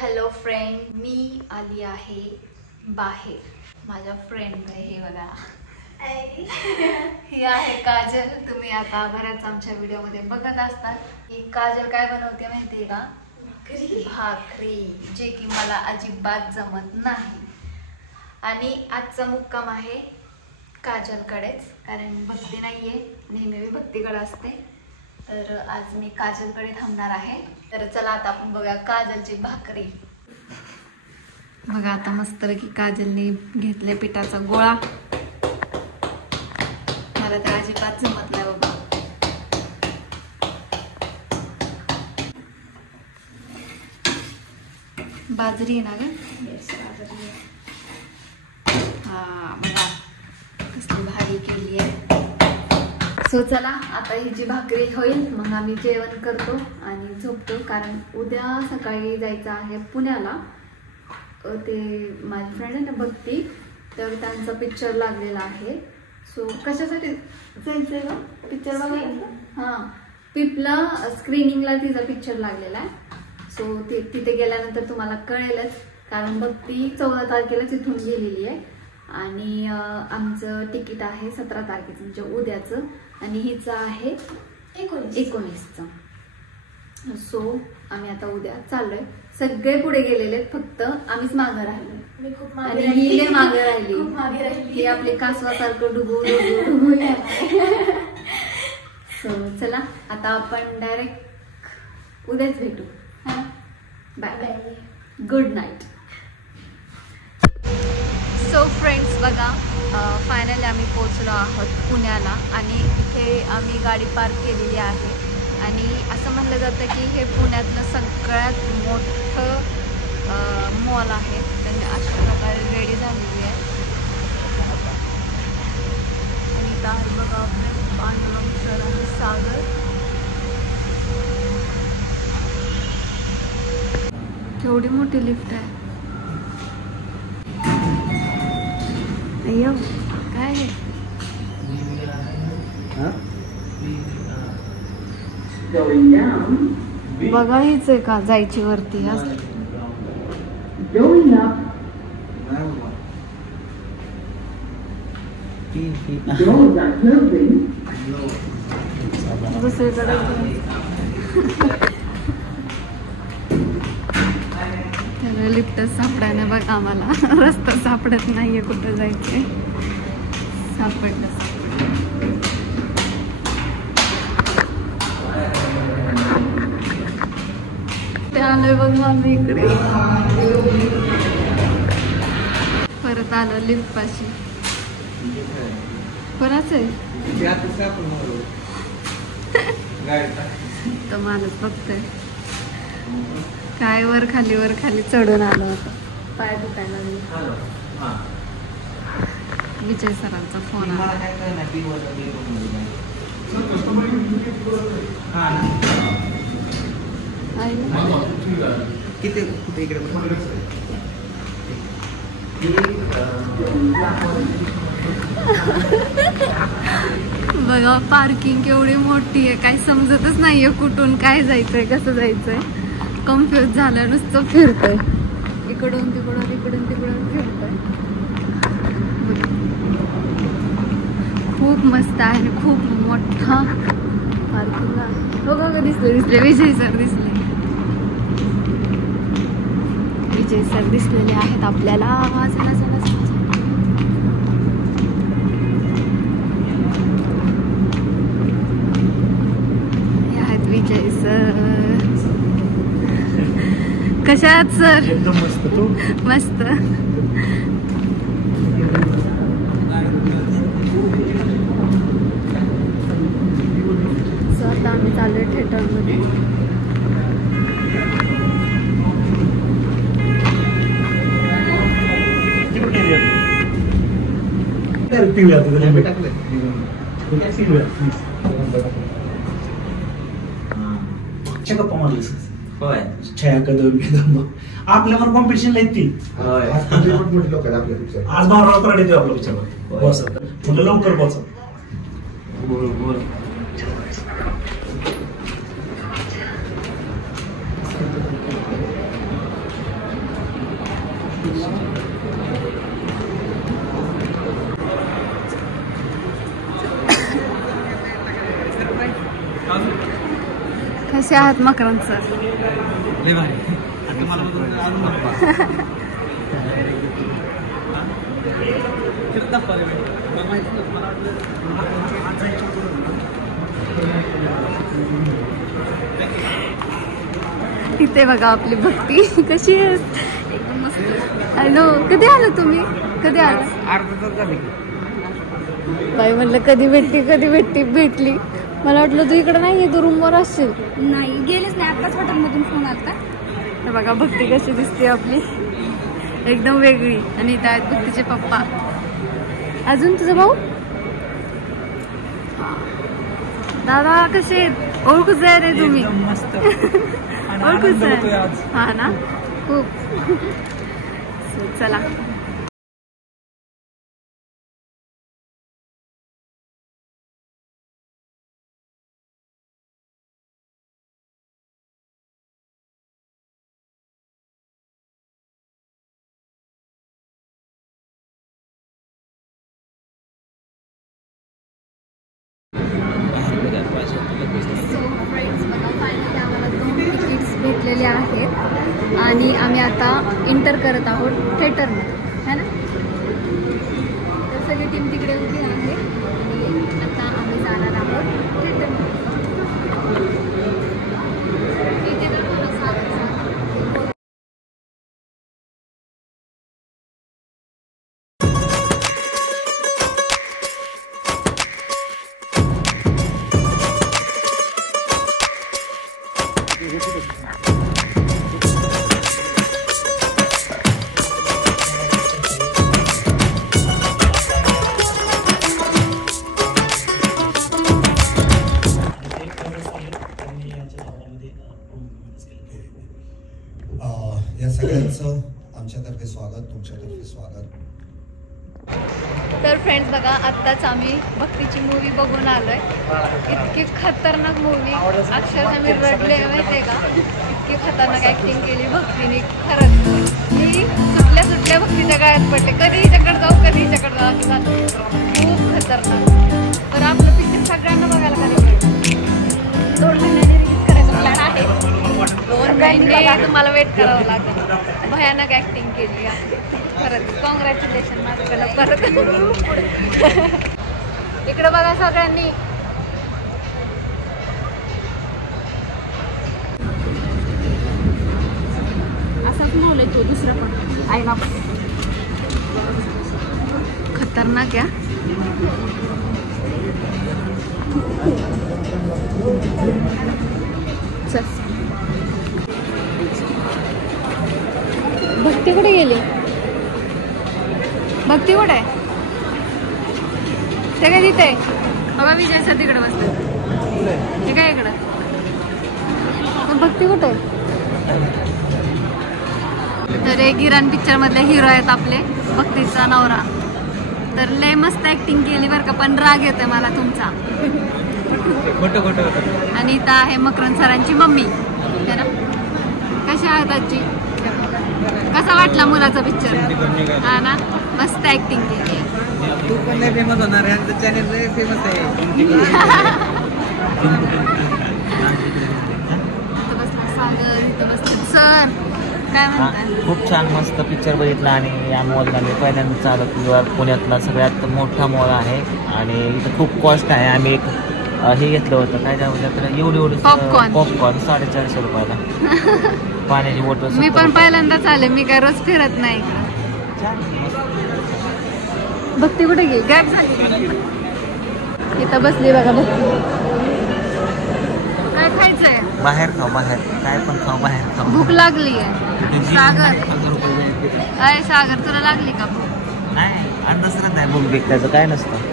Hello friend, मी आली आहे बाहेर. माझ्या फ्रेंड हे बघा, ही आहे काजल. तुम्ही आता बऱ्याच आमच्या व्हिडिओमध्ये बघत असतात की काजल काय बनवते माहितीये का? भाकरी, जे की मला अजिबात जमत नाही. आणि आजचा मुक्काम आहे काजलकडेच, कारण भक्ती नाहीये, नेहमी मी भक्तीकडे असते. तर आज मी काजलकडे थांबणार आहे. तर चला आता आपण बघा काजलची भाकरी. बघा आता मस्तपैकी काजलने घेतले पिठाचा गोळा. मला तर अजिबात जमत नाही बाबा. बाजरी आहे ना ग? बाजरी. हा बघा कसली भारी केली आहे. सो चला आता ही जी भाकरी होईल मग आम्ही जेवण करतो आणि झोपतो, कारण उद्या सकाळी जायचं आहे पुण्याला. ते माझी फ्रेंड आहे ना भक्ती, तर त्यांचा पिक्चर लागलेला आहे. सो कशासाठी जायचंय का पिक्चर बघायला? हां, पिपला स्क्रीनिंगला तिचा पिक्चर लागलेला आहे. सो तिथे गेल्यानंतर तुम्हाला कळेलच, कारण भक्ती 14 तारखेलाच इथून गेलेली आहे आणि आमचं तिकीट आहे 17 तारखेचं म्हणजे उद्याचं, आणि हिचं आहे 19चं. सो आम्ही आता उद्या चाललोय. सगळे पुढे गेलेले आहेत, फक्त आम्हीच मागं राहिलोय आणि ही मागे राहिली. ही आपली कासवासारखं डुबू डुबू. सो चला आता आपण डायरेक्ट उद्याच भेटू. हा, bye bye, good night. So friends बघा, फायनली आम्ही पोचलो आहोत पुण्याला आणि इथे आम्ही गाडी पार्क केलेली आहे. आणि असं म्हणलं जातं की हे पुण्यातलं सगळ्यात मोठं मॉल आहे. त्यांनी अशा प्रकारे रेडी झालेली आहे. आणि इथं बघा आपले पांडुरंग सर आणि सागर. केवढी मोठी लिफ्ट आहे. अय्यो काय आहे? बघा हीच आहे का जायची वरती? दुसरीकडे त्याला लिफ्ट सापडायला बघा, आम्हाला रस्ता सापडत नाहीये कुठं जायचंय. सापडलं ते आलोय बघ मग इकडे. परत आलो लिफ्ट पाशी. कोणाच आहे तो माणूस बघतोय. काय वर खाली चढून आलो होता, पाय दुखायला लागले. विजय सरांचा फोन आला. बघा पार्किंग केवढी मोठी आहे, काही समजतच नाहीये कुठून काय जायचंय, कसं जायचंय. कन्फ्युज झालं, नुसतं फिरतोय इकडून तिकडून फिरतोय. खूप मस्त आहे आणि खूप मोठा पार्किंग आहे. हो का, दिसले विजय सर दिसले. विजय सर दिसलेले आहेत आपल्याला. चला हे आहेत विजय सर. कशा आहात सर? एकदम मस्त. तू? मस्त. आता आम्ही चाललोय थिएटरमध्ये. छाया कदम आपल्यावर कॉम्पिटिशन येते. आज 12 कराडे देऊ आपला पिक्चर. म्हटलं लवकर पोहोचा. कसे आहात मकरंद सर? लय भारी. आता मला बघून अजून दाखवा. किती दाखवा रे? मला माहिती नव्हतं. मला वाटलं इथे बघा आपली भक्ती कशी आहे. एकदम मस्त. हॅलो, कधी आलं तुम्ही? कधी आलं? अर्धा तास झाले. बाई म्हणलं कधी भेटली. मला वाटलं तू इकडे नाहीये, तू रूमवर असशील. नाही गेलेच नाही. आताच हॉटेलमधून फोन आला. तर बघा भक्ती कशी दिसते आपली, एकदम वेगळी. आणि इथं आहेत भक्तीचे पप्पा. अजून तुझा भाऊ? दादा कसे आहेत? ओळखूच आहे रे तुम्ही. मस्त. ओळखूच आहे. हा ना, खूप. चला भेटलेले आहेत आणि आम्ही आता एंटर करत आहोत थिएटरमध्ये, है ना. तर सगळी टीम तिकडे उभी आहे आणि आता आम्ही जाणार आहोत थिएटरमध्ये. इथे तर पूर्ण सागर. या सगळ्यांचं आमच्यातर्फे स्वागत, तुमच्यातर्फे स्वागत. तर फ्रेंड्स बघा, आत्ताच आम्ही भक्तीची मूवी बघून आलोय. इतकी खतरनाक मूवी, अक्षरशः मी रडले माहिती आहे का. इतकी खतरनाक ऍक्टिंग केली भक्तीने. खरंच मी सुटल्या भक्तीच्या गळ्यात पडते. कधी हिच्याकडे जाऊ खूप खतरनाक. तर आपलं पिक्चर सगळ्यांना बघायला पाहिजे. 2 महिन्याने रिलीज करायचा प्लॅन आहे. 2 महिने तुम्हाला वेट करावं लागेल. भयानक ऍक्टिंग केली आहे खरंच. कॉंग्रॅच्युलेशन माझ्याकडं परत. इकडे बघा सगळ्यांनी. असाच बोलले तो दुसरा पण आई बाप खतरनाक या. भक्ती कुठे गेली? भक्ती कुठे आहे? ते काय तिथे बघा, विजय सर तिकडे बसतात. ते काय इकडं? भक्ती कुठे आहे? तर हे गिरान पिक्चर मधले हिरो आहेत आपले, भक्तीचा नवरा. तर लय मस्त ऍक्टिंग केली बरं का, पण राग येतोय मला तुमचा. आणि इथं आहे मकरंद सरांची मम्मी, है ना. कशा आहात आजी? कसा वाटला मुलाचा पिक्चर? हा ना, मस्त ऍक्टिंग केली. तू पण नाही फेमस होणार, यांचं चॅनल लय फेमस आहे. सर काय म्हणताय? खूप छान मस्त पिक्चर बघितला. आणि या मॉलला मी पहिल्यांदा चालत पुण्यातला सगळ्यात मोठा मॉल आहे आणि इथं खूप कॉस्ट आहे. आम्ही एक हे घेतलं होतं, काय त्यामध्ये तर एवढं पॉपकॉर्न 450 रुपयाला. पाण्याची बॉटल. मी पण पहिल्यांदाच आले, मी काय रोज फिरत नाही. भक्ती कुठे गेली? गॅप झाली. इथं बसली बघा भक्ती. काय खायचंय? बाहेर खाऊ, बाहेर काय पण खाऊ, बाहेर खाऊ. भूक लागली आहे. सागर, अरे सागर तुला लागली का भूक? नाही, अंदाज नाही भूक बीक त्याचं काय नसतं.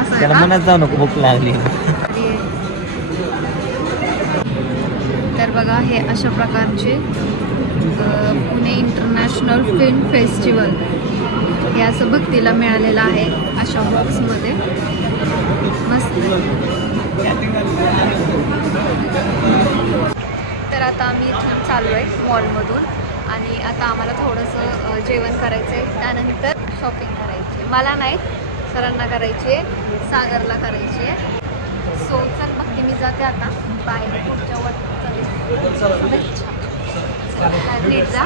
असं त्याला मनात जाऊ नको भूक लागली. तर बघा, हे अशा प्रकारचे पुणे इंटरनॅशनल फिल्म फेस्टिवल हे असं भक्तीला मिळालेलं आहे अशा बॉक्समध्ये. मस्त. तर आता आम्ही इथून चाललो आहे मॉलमधून आणि आता आम्हाला थोडंसं जेवण करायचं आहे, त्यानंतर शॉपिंग करायची आहे. मला नाही, सरांना करायची आहे, सागरला करायची आहे. सो चल भक्ती फायनली मी जाते आता. बाय. पुढच्या शुभेच्छा. नीट जा.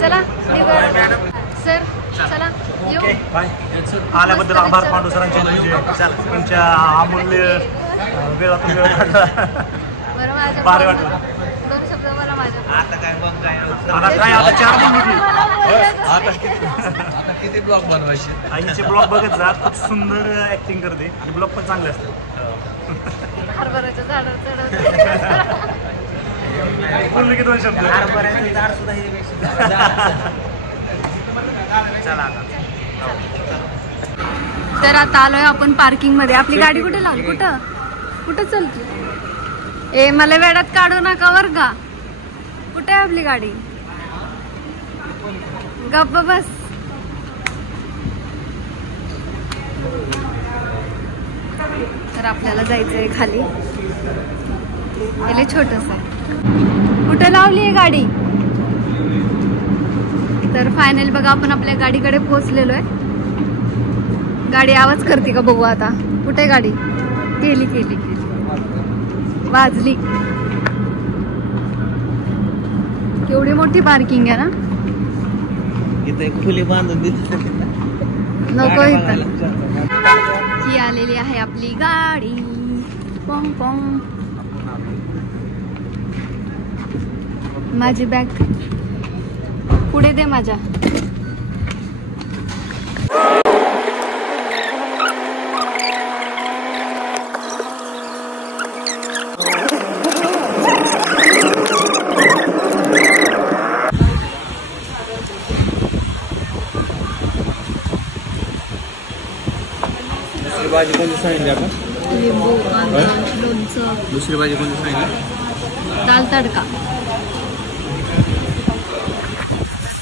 चला सर, चला येऊ. आल्याबद्दल आभार पांडू सरांचे. तुमच्या अमूल्य वेळातून वेळ काढला. बरं माझ्या भारी वाटलं. 2 शब्द मला माझ्या. आता काय मग काय आता 4 मिनिट आता किती ब्लॉग बनवायचे? आईचे ब्लॉग बघत जा. खूप सुंदर ऍक्टिंग करते आणि ब्लॉग पण चांगले असतात. हरभऱ्याच्या झाडावर चढवते. बोलले की 2 शब्द. हरभऱ्याचं झाड सुद्धा हिरवेशीर. चला आता. तर आता आलोय आपण पार्किंग मध्ये. आपली गाडी कुठे लावली? कुठं कुठं चलती? ए मला वेड्यात काढू नका वर का. कुठे आहे आपली गाडी? गप्प बस. तर आपल्याला जायचंय खाली. गेले छोटस आहे. कुठे लावली आहे गाडी? तर फायनल बघा आपण आपल्या गाडीकडे पोहोचलेलो आहे. गाडी आवाज करते का बघू आता. कुठे गाडी? केली केली वाजली. केवढी मोठी पार्किंग आहे ना. इथे एक खुली बांधून दिली. नको इथं. ही आलेली आहे आपली गाडी. Pong Pong. माझी बॅग पुढे दे माझ्या. भाजी कोणती सांगितली आपण? लिंबू, लोणचं. दुसरी भाजी कोणती सांगितली? दाल तडका.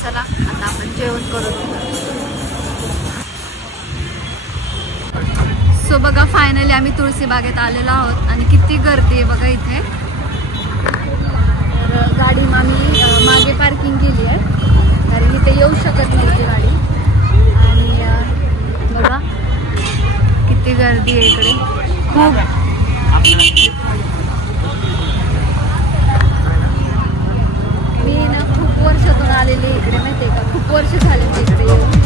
चला आता आपण जेवण करू. सो बघा फायनली आम्ही तुळशीबागेत आलेलो आहोत आणि किती गर्दी आहे बघा इथे. तर गाडी आम्ही मागे पार्किंग केली आहे कारण इथे येऊ शकत नव्हती गाडी. आणि बघा किती गर्दी आहे इकडे. खूप मी ना खूप वर्षातून आलेली इकडे माहिती आहे का. खूप वर्ष झाले इकडे येऊन.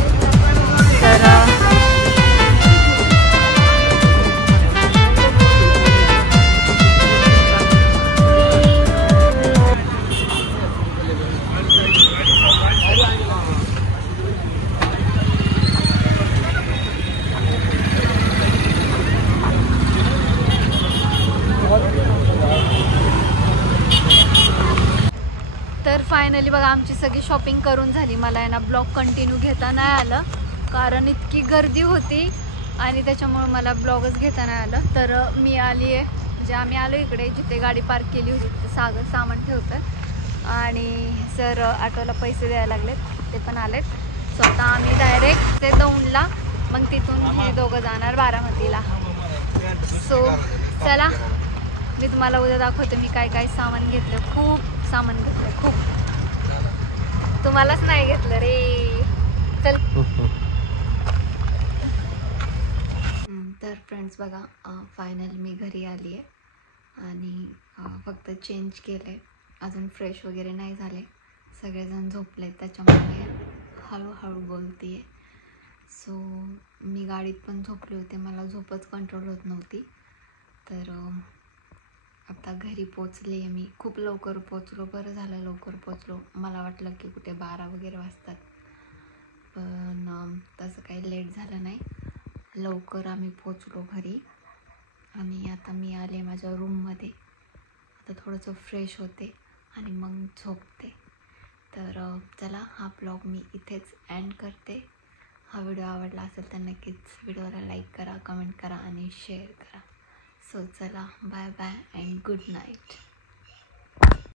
तर फायनली बघा आमची सगळी शॉपिंग करून झाली. मला आहे ना ब्लॉग कंटिन्यू घेता नाही आलं कारण इतकी गर्दी होती आणि त्याच्यामुळे मला ब्लॉगच घेता नाही आलं. तर मी आली आहे म्हणजे आम्ही आलो इकडे जिथे गाडी पार्क केली होती तिथे सागर सामान ठेवतं आणि सर ऑटोला पैसे द्यायला लागलेत ते पण आलेत. स्वतः आम्ही डायरेक्ट ते दौंडला मग तिथून हे दोघं जाणार बारामतीला. सो चला मी तुम्हाला उद्या दाखवते मी काय काय सामान घेतलं. खूप सामान घेतलं खूप. तुम्हालाच नाही घेतलं रे. चल. तर फ्रेंड्स बघा फायनल मी घरी आली आहे आणि फक्त चेंज केलं आहे. अजून फ्रेश वगैरे नाही झाले. सगळेजण झोपले त्याच्यामुळे हळूहळू बोलते आहे. सो मी गाडीत पण झोपले होते. मला झोपच कंट्रोल होत नव्हती. तर आता घरी पोचले आहे मी. खूप लवकर पोचलो. बरं झालं लवकर पोचलो. मला वाटलं की कुठे 12 वगैरे वाजतात पण तसं काही लेट झालं नाही. लवकर आम्ही पोचलो घरी आणि आता मी आले माझ्या रूममध्ये. आता थोडंसं फ्रेश होते आणि मग झोपते. तर चला हा ब्लॉग मी इथेच एंड करते. हा व्हिडिओ आवडला असेल तर नक्कीच व्हिडिओला लाईक करा, कमेंट करा आणि शेअर करा. सो चला bye bye and good night.